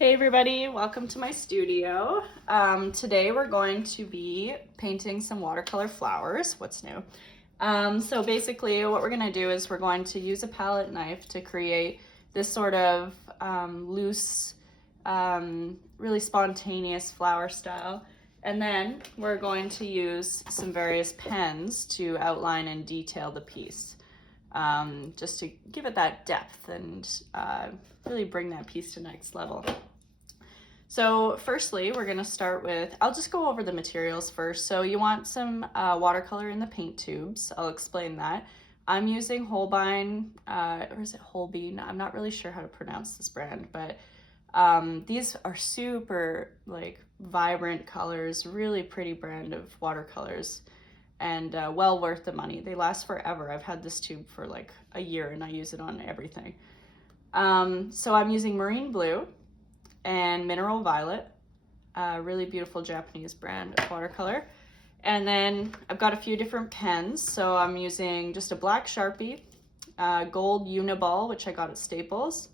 Hey everybody, welcome to my studio. Today we're going to be painting some watercolor flowers. What's new? So basically what we're going to do is we're going to use a palette knife to create this sort of loose, really spontaneous flower style. And then we're going to use some various pens to outline and detail the piece. Just to give it that depth and really bring that piece to next level. So firstly, we're gonna start with, I'll just go over the materials first. So you want some watercolor in the paint tubes. I'll explain that. I'm using Holbein, or is it Holbein? I'm not really sure how to pronounce this brand, but these are super like vibrant colors, really pretty brand of watercolors, and well worth the money. They last forever. I've had this tube for like a year and I use it on everything. So I'm using marine blue and mineral violet, a really beautiful Japanese brand of watercolor. And then I've got a few different pens. So I'm using just a black Sharpie, gold Uniball, which I got at Staples,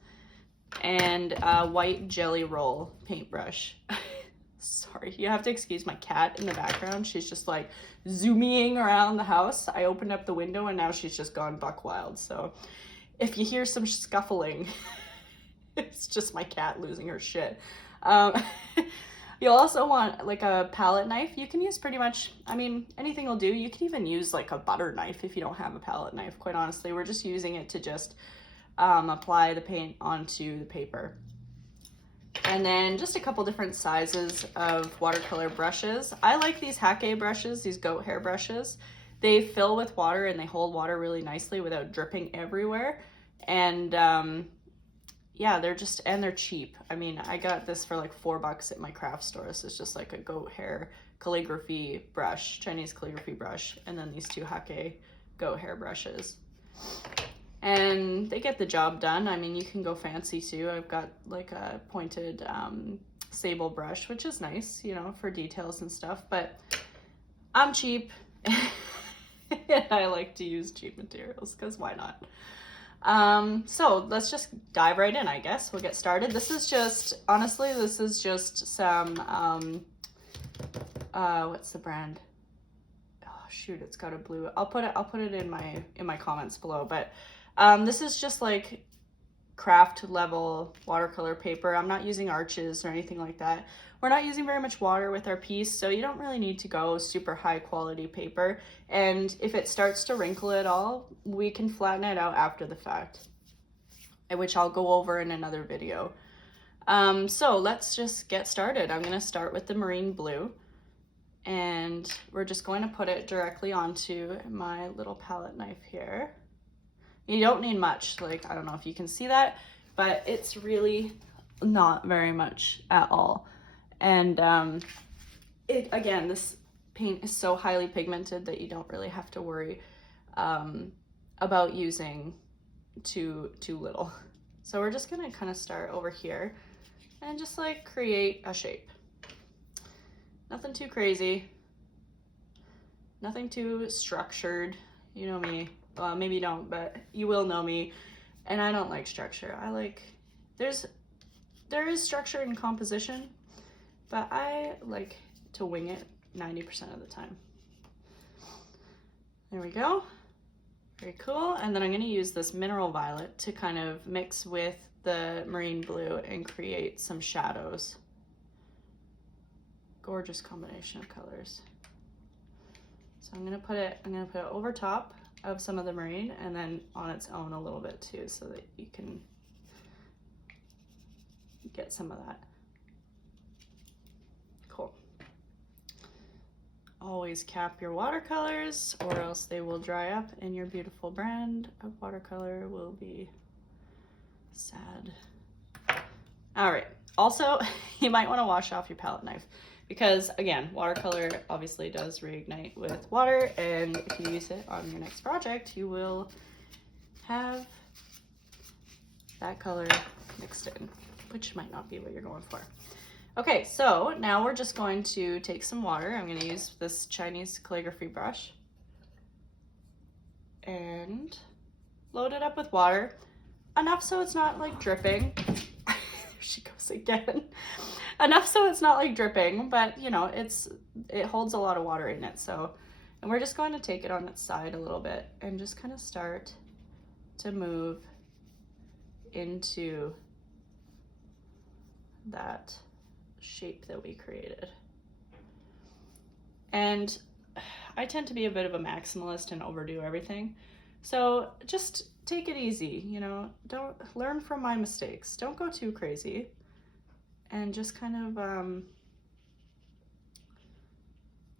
and a white Jelly Roll paintbrush. Sorry, you have to excuse my cat in the background. She's just like zooming around the house. I opened up the window and now she's just gone buck wild. So if you hear some scuffling, it's just my cat losing her shit. You'll also want like a palette knife. You can use pretty much, I mean, anything will do. You can even use like a butter knife if you don't have a palette knife, quite honestly. We're just using it to just apply the paint onto the paper. And then just a couple different sizes of watercolor brushes. I like these Jaide brushes, these goat hair brushes. They fill with water and they hold water really nicely without dripping everywhere. And yeah, they're cheap. I mean, I got this for like $4 at my craft store. So it's just like a goat hair calligraphy brush, Chinese calligraphy brush, and then these two Jaide goat hair brushes. And they get the job done. I mean, you can go fancy too. I've got like a pointed sable brush, which is nice, you know, for details and stuff, but I'm cheap and I like to use cheap materials because why not? So let's just dive right in, I guess. We'll get started. This is just, honestly, this is just some, what's the brand? Oh shoot, it's got a blue. I'll put it in my comments below, but, this is just like craft level watercolor paper. I'm not using arches or anything like that. We're not using very much water with our piece, so you don't really need to go super high quality paper. And if it starts to wrinkle at all, we can flatten it out after the fact, which I'll go over in another video. So let's just get started. I'm gonna start with the marine blue, and we're just going to put it directly onto my little palette knife here. You don't need much, like, I don't know if you can see that, but it's really not very much at all. And again, this paint is so highly pigmented that you don't really have to worry about using too little. So we're just gonna kind of start over here and just like create a shape. Nothing too crazy, nothing too structured. You know me. Well, maybe you don't, but you will know me. And I don't like structure. I like, there is structure in composition, but I like to wing it 90% of the time. There we go. Very cool. And then I'm going to use this mineral violet to kind of mix with the marine blue and create some shadows. Gorgeous combination of colors. So I'm going to put it over top of some of the marine and then on its own a little bit too, so that you can get some of that. Cool. Always cap your watercolors or else they will dry up and your beautiful brand of watercolor will be sad. All right, also you might want to wash off your palette knife, because again, watercolor obviously does reignite with water, and if you use it on your next project, you will have that color mixed in, which might not be what you're going for. Okay, so now we're just going to take some water. I'm going to use this Chinese calligraphy brush and load it up with water, enough so it's not like dripping. she goes again. Enough so it's not like dripping, but you know, it holds a lot of water in it. So, and we're just going to take it on its side a little bit and just kind of start to move into that shape that we created. And I tend to be a bit of a maximalist and overdo everything. So just take it easy, you know, don't learn from my mistakes. Don't go too crazy and just kind of,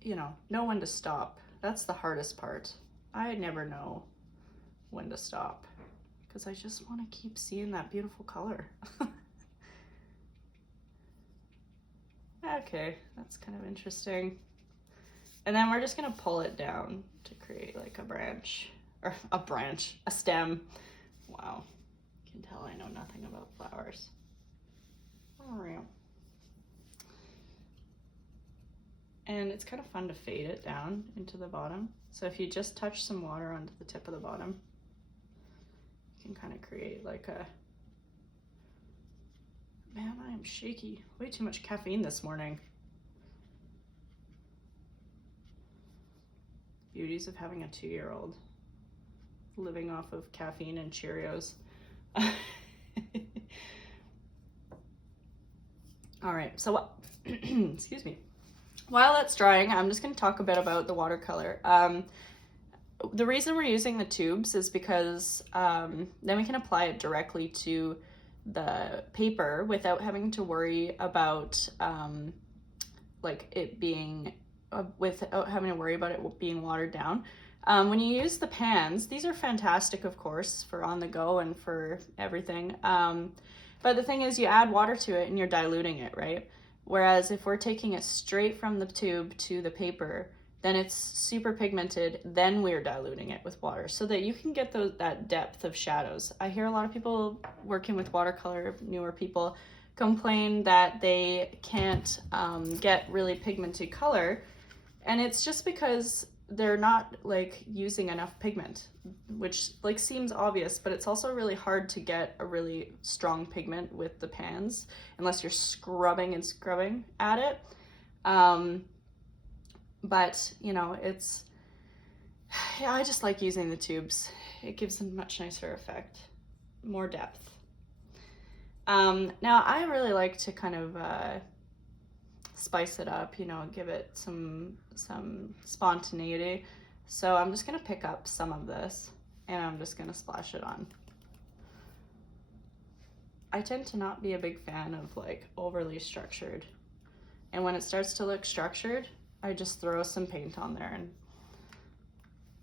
you know when to stop. That's the hardest part. I never know when to stop because I just want to keep seeing that beautiful color. Okay, that's kind of interesting. And then we're just gonna pull it down to create like a branch, or a stem. Wow, you can tell I know nothing about flowers. And it's kind of fun to fade it down into the bottom. So if you just touch some water onto the tip of the bottom, you can kind of create like a, man, I am shaky. Way too much caffeine this morning. Beauties of having a 2-year-old living off of caffeine and Cheerios. All right, so excuse me. While that's drying, I'm just going to talk a bit about the watercolor. The reason we're using the tubes is because then we can apply it directly to the paper without having to worry about like it being without having to worry about it being watered down. When you use the pans, these are fantastic, of course, for on the go and for everything. But the thing is, you add water to it and you're diluting it, right? Whereas if we're taking it straight from the tube to the paper, then it's super pigmented, then we're diluting it with water so that you can get that depth of shadows. I hear a lot of people working with watercolor, newer people, complain that they can't get really pigmented color, and it's just because they're not like using enough pigment, which like seems obvious, but it's also really hard to get a really strong pigment with the pans unless you're scrubbing and scrubbing at it. But you know, yeah, I just like using the tubes. It gives a much nicer effect, more depth. Now I really like to kind of spice it up, you know, give it some spontaneity. So I'm just gonna pick up some of this and I'm just gonna splash it on. I tend to not be a big fan of like overly structured. And when it starts to look structured, I just throw some paint on there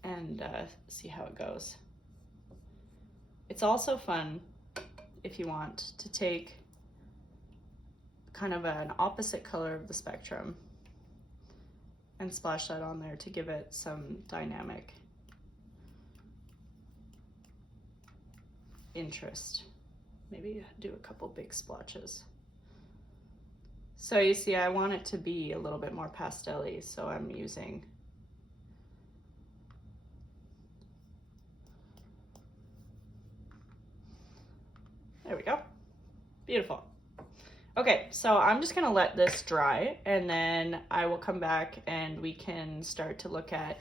and see how it goes. It's also fun if you want to take kind of an opposite color of the spectrum and splash that on there to give it some dynamic interest. Maybe do a couple big splotches. So you see, I want it to be a little bit more pastel-y, so I'm using there we go. Beautiful. Okay, so I'm just gonna let this dry and then I will come back and we can start to look at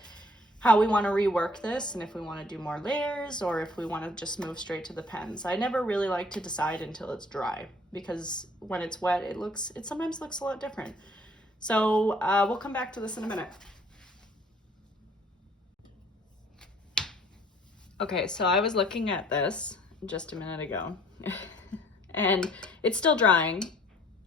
how we want to rework this and if we want to do more layers or if we want to just move straight to the pens. I never really like to decide until it's dry because when it's wet, it sometimes looks a lot different. So we'll come back to this in a minute. Okay, so I was looking at this just a minute ago and it's still drying.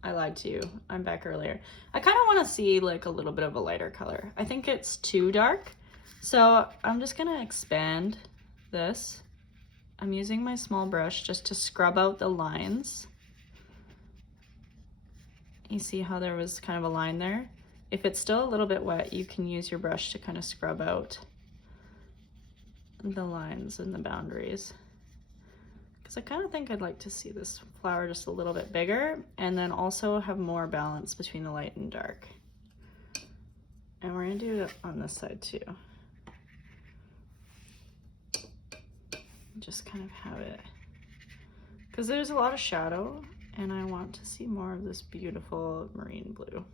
I lied to you, I'm back earlier. I kind of want to see like a little bit of a lighter color. I think it's too dark. So I'm just gonna expand this. I'm using my small brush just to scrub out the lines. You see how there was kind of a line there? If it's still a little bit wet, you can use your brush to kind of scrub out the lines and the boundaries. Because I kind of think I'd like to see this flower just a little bit bigger and then also have more balance between the light and dark. And we're gonna do it on this side too. Just kind of have it, because there's a lot of shadow And I want to see more of this beautiful marine blue.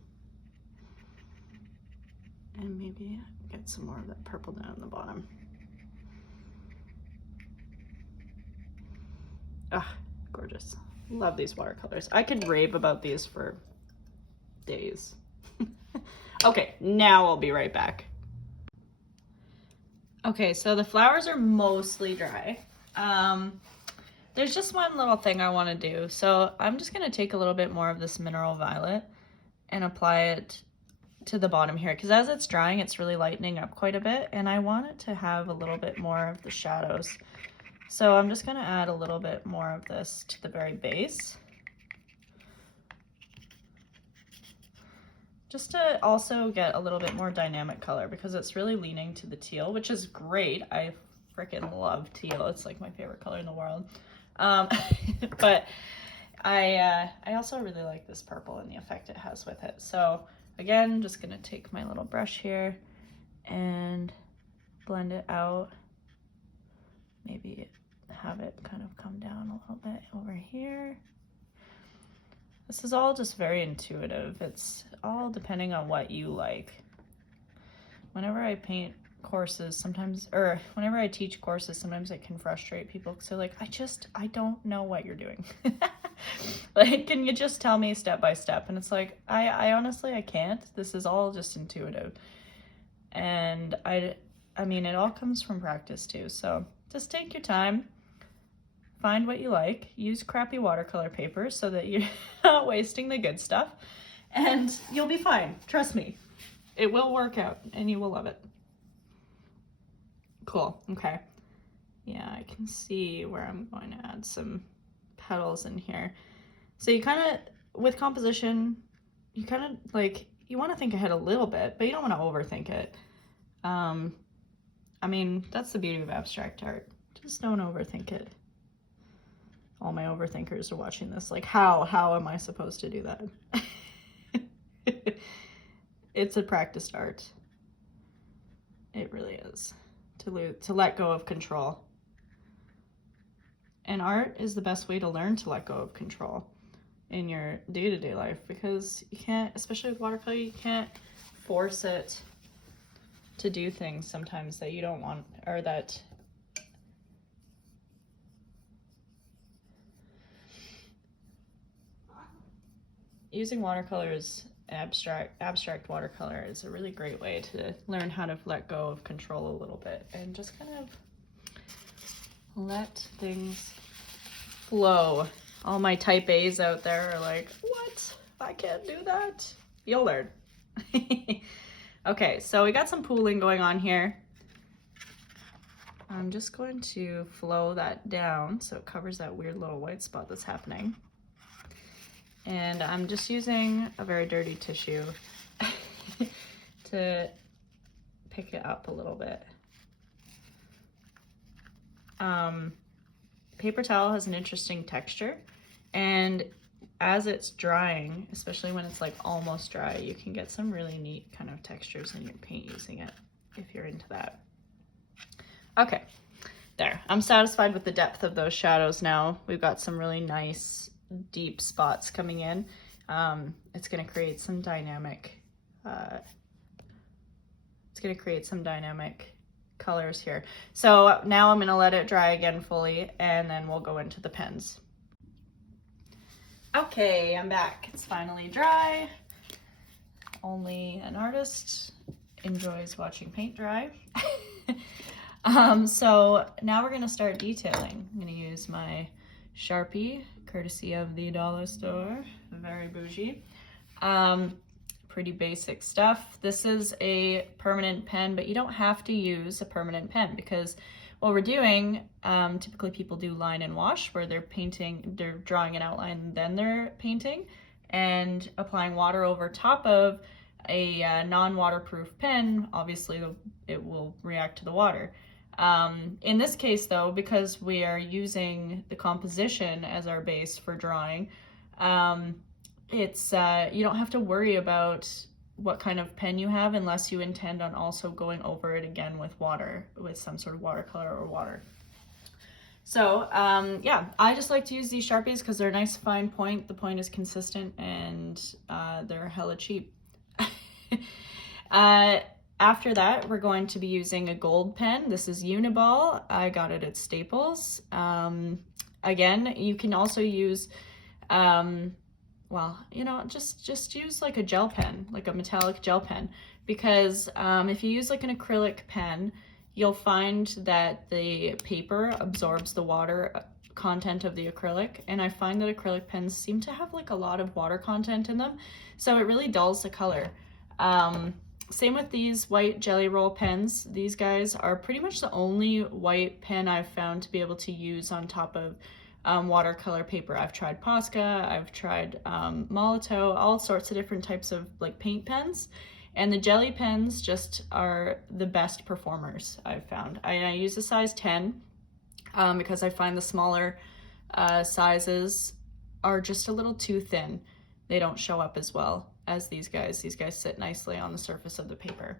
And maybe get some more of that purple down the bottom. Ah, gorgeous. Love these watercolors. I could rave about these for days. Okay, now I'll be right back. Okay, so the flowers are mostly dry. There's just one little thing I want to do. So I'm just going to take a little bit more of this mineral violet and apply it to the bottom here, because as it's drying, it's really lightening up quite a bit, and I want it to have a little bit more of the shadows. So I'm just going to add a little bit more of this to the very base, just to also get a little bit more dynamic color, because it's really leaning to the teal, which is great. I freaking love teal. It's like my favorite color in the world. But I also really like this purple and the effect it has with it. So again, just gonna take my little brush here and blend it out. Maybe have it kind of come down a little bit over here. This is all just very intuitive. It's all depending on what you like. Whenever I paint courses sometimes, or whenever I teach courses, sometimes it can frustrate people because they're like, I don't know what you're doing. Like, can you just tell me step by step? And it's like, I honestly, I can't. This is all just intuitive. And I mean, it all comes from practice too. So just take your time, find what you like, use crappy watercolor paper so that you're not wasting the good stuff, and you'll be fine. Trust me, it will work out and you will love it. Cool, okay. Yeah, I can see where I'm going to add some petals in here. So you kind of, with composition, you kind of like, you want to think ahead a little bit, but you don't want to overthink it. I mean, that's the beauty of abstract art. Just don't overthink it. All my overthinkers are watching this like, how am I supposed to do that? It's a practiced art. It really is. To let go of control. And art is the best way to learn to let go of control in your day-to-day life, because you can't, especially with watercolor, you can't force it to do things sometimes that you don't want, or that using watercolors, abstract watercolor is a really great way to learn how to let go of control a little bit and just kind of let things flow. All my type A's out there are like, what? I can't do that. You'll learn. Okay, so we got some pooling going on here. I'm just going to flow that down so it covers that weird little white spot that's happening. And I'm just using a very dirty tissue to pick it up a little bit. Paper towel has an interesting texture, and as it's drying, especially when it's like almost dry, you can get some really neat kind of textures in your paint using it, if you're into that. Okay, there. I'm satisfied with the depth of those shadows now. We've got some really nice deep spots coming in. It's going to create some dynamic colors here. So now I'm going to let it dry again fully, and then we'll go into the pens. Okay, I'm back. It's finally dry. Only an artist enjoys watching paint dry. So now we're going to start detailing. I'm going to use my Sharpie, courtesy of the dollar store, very bougie. Pretty basic stuff. This is a permanent pen, but you don't have to use a permanent pen, because what we're doing, typically people do line and wash, where they're drawing an outline and then they're painting and applying water over top of a non-waterproof pen. Obviously it will react to the water. In this case though, because we are using the composition as our base for drawing, you don't have to worry about what kind of pen you have, unless you intend on also going over it again with water, with some sort of watercolor or water. So yeah, I just like to use these Sharpies because they're a nice fine point. The point is consistent, and they're hella cheap. After that, we're going to be using a gold pen. This is Uniball. I got it at Staples. Again, you can also use, well, you know, just use like a gel pen, like a metallic gel pen, because if you use like an acrylic pen, you'll find that the paper absorbs the water content of the acrylic, and I find that acrylic pens seem to have like a lot of water content in them, so it really dulls the color. Same with these white jelly roll pens. These guys are pretty much the only white pen I've found to be able to use on top of watercolor paper. I've tried Posca, I've tried Molotow, all sorts of different types of like paint pens. And the jelly pens just are the best performers I've found. I use a size 10 because I find the smaller sizes are just a little too thin. They don't show up as well as these guys. These guys sit nicely on the surface of the paper.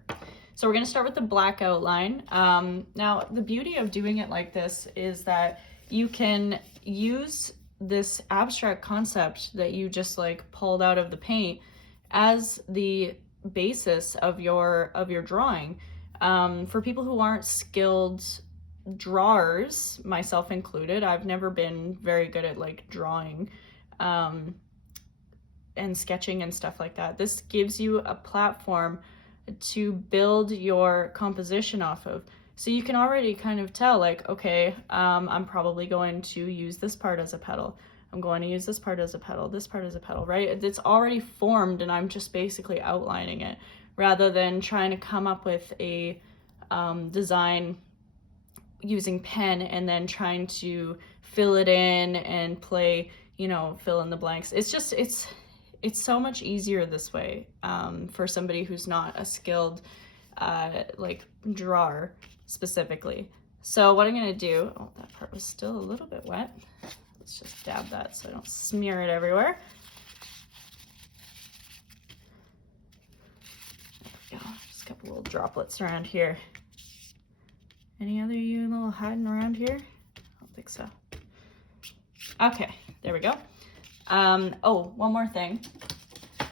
So we're gonna start with the black outline. Now, the beauty of doing it like this is that you can use this abstract concept that you just like pulled out of the paint as the basis of your drawing. For people who aren't skilled drawers, myself included, I've never been very good at like drawing and sketching and stuff like that. This gives you a platform to build your composition off of. So you can already kind of tell like, okay, I'm probably going to use this part as a petal. I'm going to use this part as a petal, this part as a petal, right? It's already formed and I'm just basically outlining it rather than trying to come up with a design using pen and then trying to fill it in and play, you know, fill in the blanks. It's just, it's so much easier this way for somebody who's not a skilled like drawer specifically. So what I'm gonna do, oh, that part was still a little bit wet. Let's just dab that so I don't smear it everywhere. There we go, just a couple little droplets around here. Any other you little hiding around here? I don't think so. Okay, there we go. Oh, one more thing.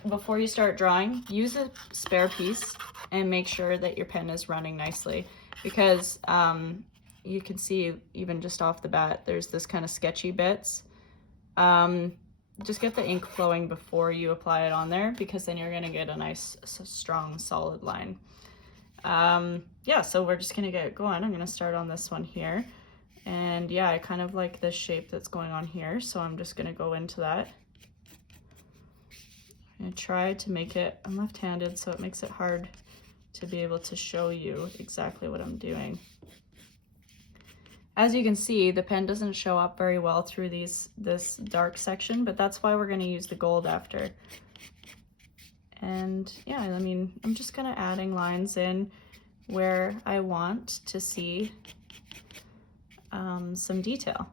Before you start drawing, use a spare piece and make sure that your pen is running nicely, because you can see even just off the bat, there's this kind of sketchy bits. Just get the ink flowing before you apply it on there, because then you're gonna get a nice, strong, solid line. Yeah, so we're just gonna get going. I'm gonna start on this one here. And yeah, I kind of like this shape that's going on here, so I'm just gonna go into that. I'm gonna try to make it, I'm left-handed, so it makes it hard to be able to show you exactly what I'm doing. As you can see, the pen doesn't show up very well through this dark section, but that's why we're gonna use the gold after. And yeah, I mean, I'm just kind of adding lines in where I want to see some detail.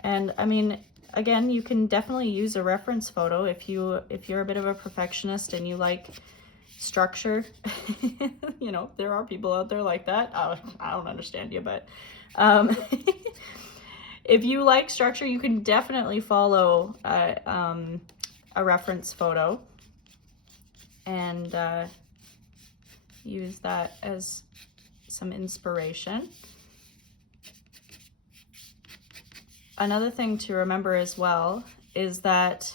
And I mean, again, you can definitely use a reference photo if you're a bit of a perfectionist and you like structure. You know, there are people out there like that. I don't understand you, but if you like structure, you can definitely follow a reference photo and use that as some inspiration. Another thing to remember as well is that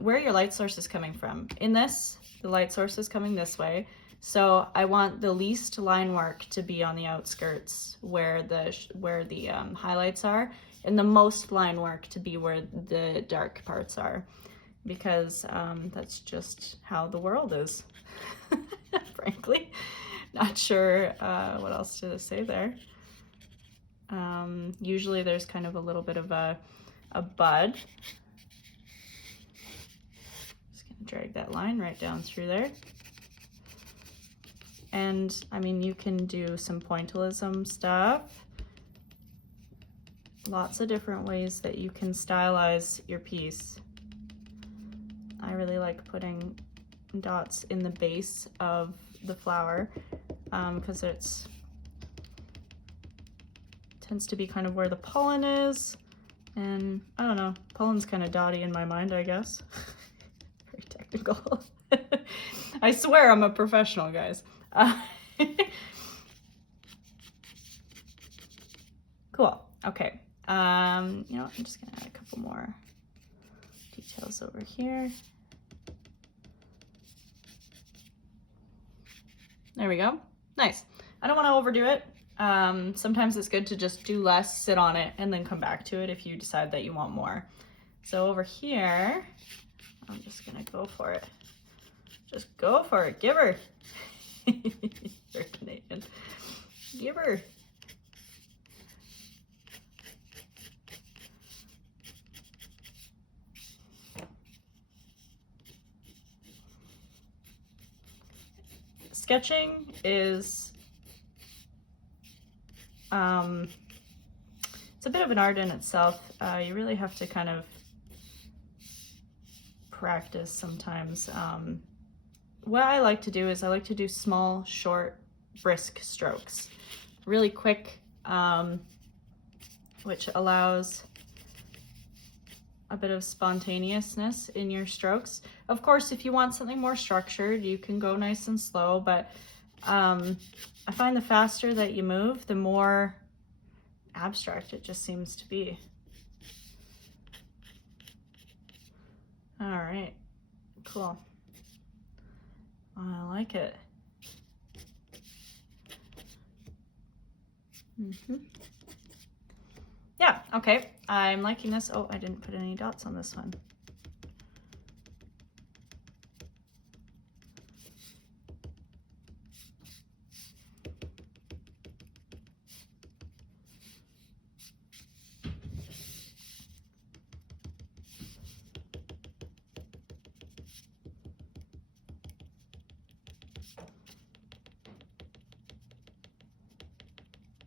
where your light source is coming from. In this, the light source is coming this way, so I want the least line work to be on the outskirts where the highlights are, and the most line work to be where the dark parts are, because that's just how the world is. Frankly, not sure what else to say there. Usually there's kind of a little bit of a bud. Just gonna drag that line right down through there. And I mean, you can do some pointillism stuff. Lots of different ways that you can stylize your piece. I really like putting dots in the base of the flower because it's tends to be kind of where the pollen is. And I don't know, pollen's kind of dotty in my mind, I guess. Very technical. I swear I'm a professional, guys. Cool. Okay. You know, I'm just gonna add a couple more details over here. There we go. Nice. I don't want to overdo it. Sometimes it's good to just do less, sit on it, and then come back to it if you decide that you want more. So over here, I'm just gonna go for it. Just go for it. Give her. You're Canadian. Give her. Sketching is it's a bit of an art in itself. You really have to kind of practice sometimes. What I like to do is I like to do small, short, brisk strokes, really quick, which allows a bit of spontaneousness in your strokes. Of course, if you want something more structured, you can go nice and slow, but I find the faster that you move, the more abstract it just seems to be. All right, cool. I like it. Yeah, okay, I'm liking this. Oh, I didn't put any dots on this one.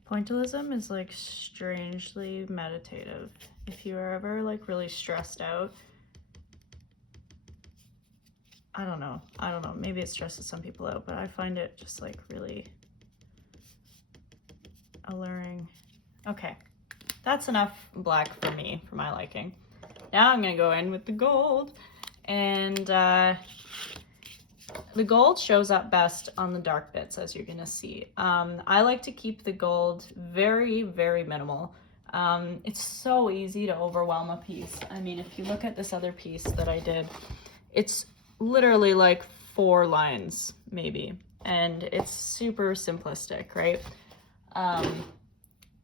Pointillism is like strangely meditative. If you're ever like really stressed out, I don't know, maybe it stresses some people out, but I find it just like really alluring. Okay, that's enough black for me, for my liking. Now I'm gonna go in with the gold, and the gold shows up best on the dark bits, as you're gonna see. I like to keep the gold very, very minimal. It's so easy to overwhelm a piece. I mean, if you look at this other piece that I did, it's literally like 4 lines, maybe, and it's super simplistic, right?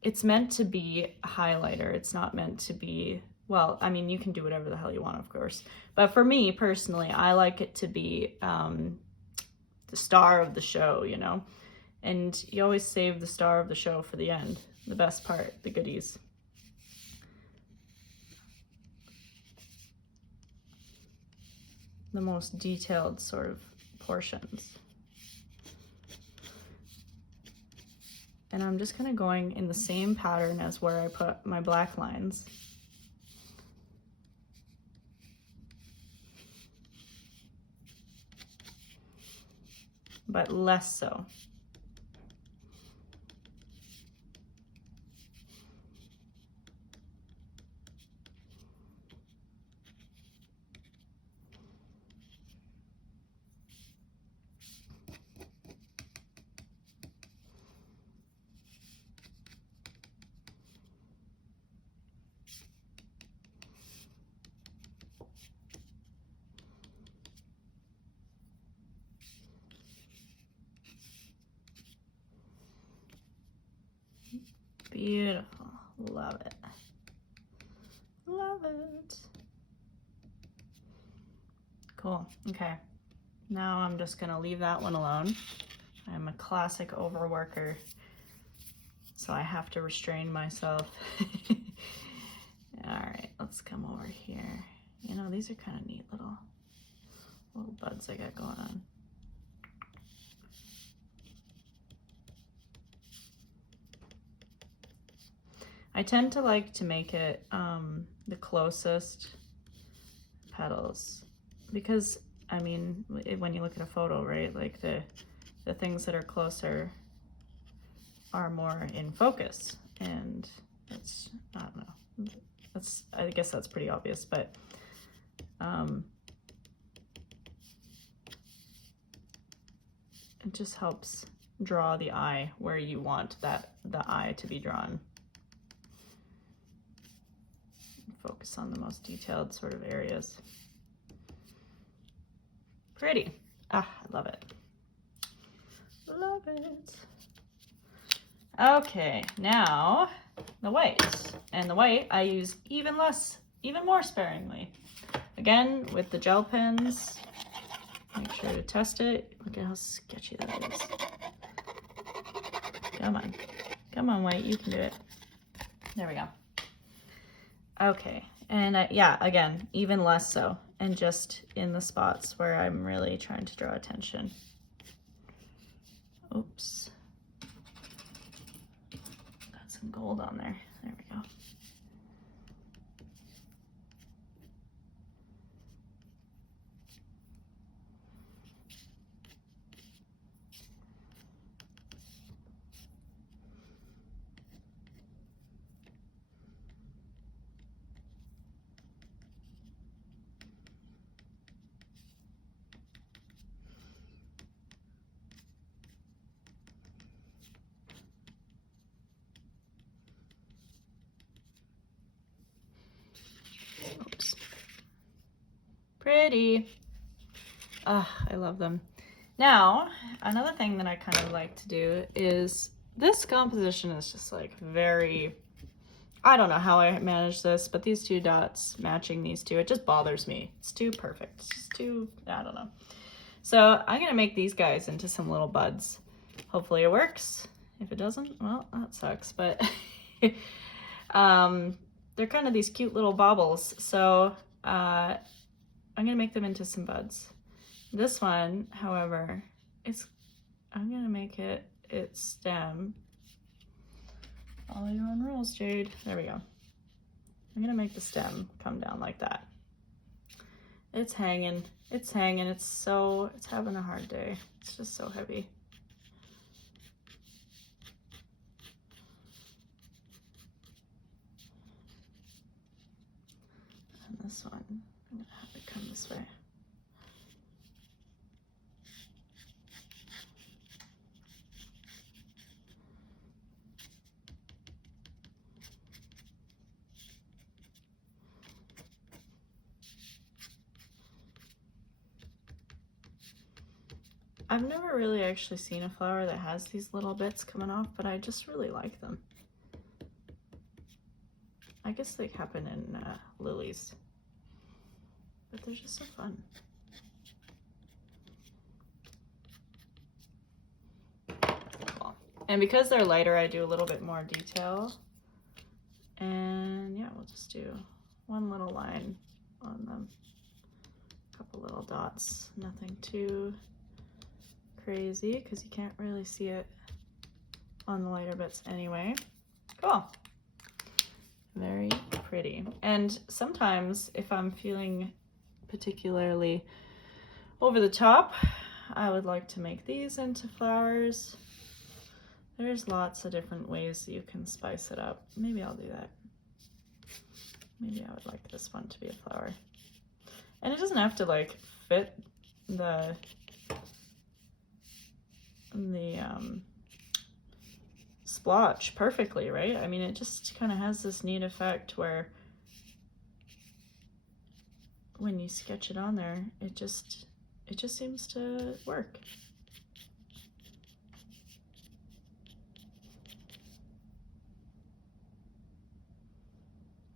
It's meant to be a highlighter. It's not meant to be, well, I mean, you can do whatever the hell you want, of course. But for me, personally, I like it to be the star of the show, you know? And you always save the star of the show for the end, the best part, the goodies. The most detailed sort of portions. And I'm just kind of going in the same pattern as where I put my black lines. But less so. Beautiful. Love it. Love it. Cool. Okay. Now I'm just going to leave that one alone. I'm a classic overworker, so I have to restrain myself. All right, let's come over here. You know, these are kind of neat little buds I got going on. I tend to like to make it the closest petals, because I mean, when you look at a photo, right, like the things that are closer are more in focus and that's, I don't know, that's, I guess that's pretty obvious, but it just helps draw the eye where you want the eye to be drawn. Focus on the most detailed sort of areas. Pretty. Ah, I love it. Love it. Okay, now the white. And the white I use even more sparingly. Again, with the gel pens, make sure to test it. Look at how sketchy that is. Come on. Come on, white, you can do it. There we go. Okay, and yeah, again, even less so, and just in the spots where I'm really trying to draw attention. Oops. Got some gold on there. There we go. Oops. Pretty. Ah, I love them. Now, another thing that I kind of like to do is, this composition is just like very, I don't know how I manage this, but these two dots matching these two, it just bothers me. It's too perfect. It's just too, I don't know. So I'm gonna make these guys into some little buds. Hopefully it works. If it doesn't, well, that sucks, but they're kind of these cute little baubles. So I'm gonna make them into some buds. This one, however, I'm gonna make it its stem. Follow your own rules, Jade. There we go. I'm gonna make the stem come down like that. It's hanging, it's hanging, it's having a hard day. It's just so heavy. And this one, I'm gonna have it come this way. I've never really actually seen a flower that has these little bits coming off, but I just really like them. I guess they happen in lilies, but they're just so fun. Cool. And because they're lighter, I do a little bit more detail. And yeah, we'll just do one little line on them. A couple little dots, nothing too crazy because you can't really see it on the lighter bits anyway. Cool. Very pretty. And sometimes if I'm feeling particularly over the top, I would like to make these into flowers. There's lots of different ways you can spice it up. Maybe I'll do that. Maybe I would like this one to be a flower. And it doesn't have to like fit the splotch perfectly, right? I mean, it just kind of has this neat effect where when you sketch it on there, it just seems to work.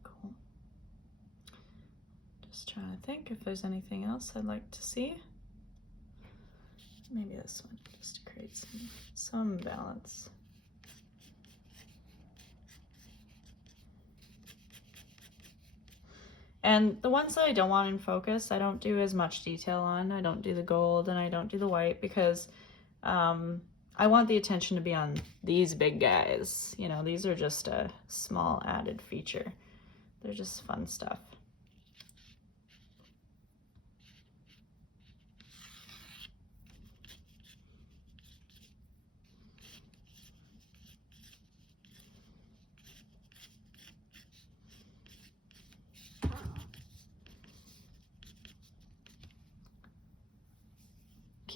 Cool. Just trying to think if there's anything else I'd like to see. Maybe this one, just to create some balance. And the ones that I don't want in focus, I don't do as much detail on. I don't do the gold and I don't do the white because I want the attention to be on these big guys. You know, these are just a small added feature. They're just fun stuff.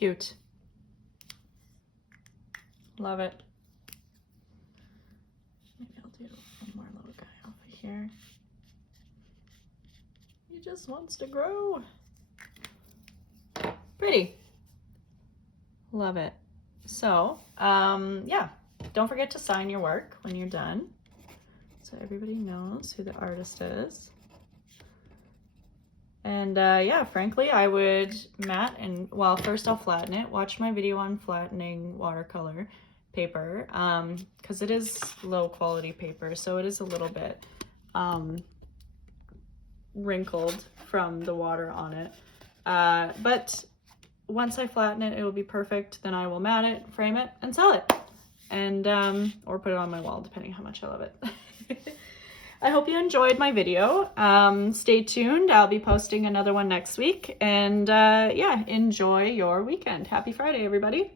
cute. Love it. Maybe I'll do one more little guy over here. He just wants to grow. Pretty. Love it. So, yeah, don't forget to sign your work when you're done, so everybody knows who the artist is. And yeah, frankly, I would matte and, well, first I'll flatten it. Watch my video on flattening watercolor paper, because it is low quality paper, so it is a little bit wrinkled from the water on it. But once I flatten it, it will be perfect. Then I will matte it, frame it, and sell it. And, or put it on my wall, depending how much I love it. I hope you enjoyed my video. Stay tuned. I'll be posting another one next week. And yeah, enjoy your weekend. Happy Friday, everybody.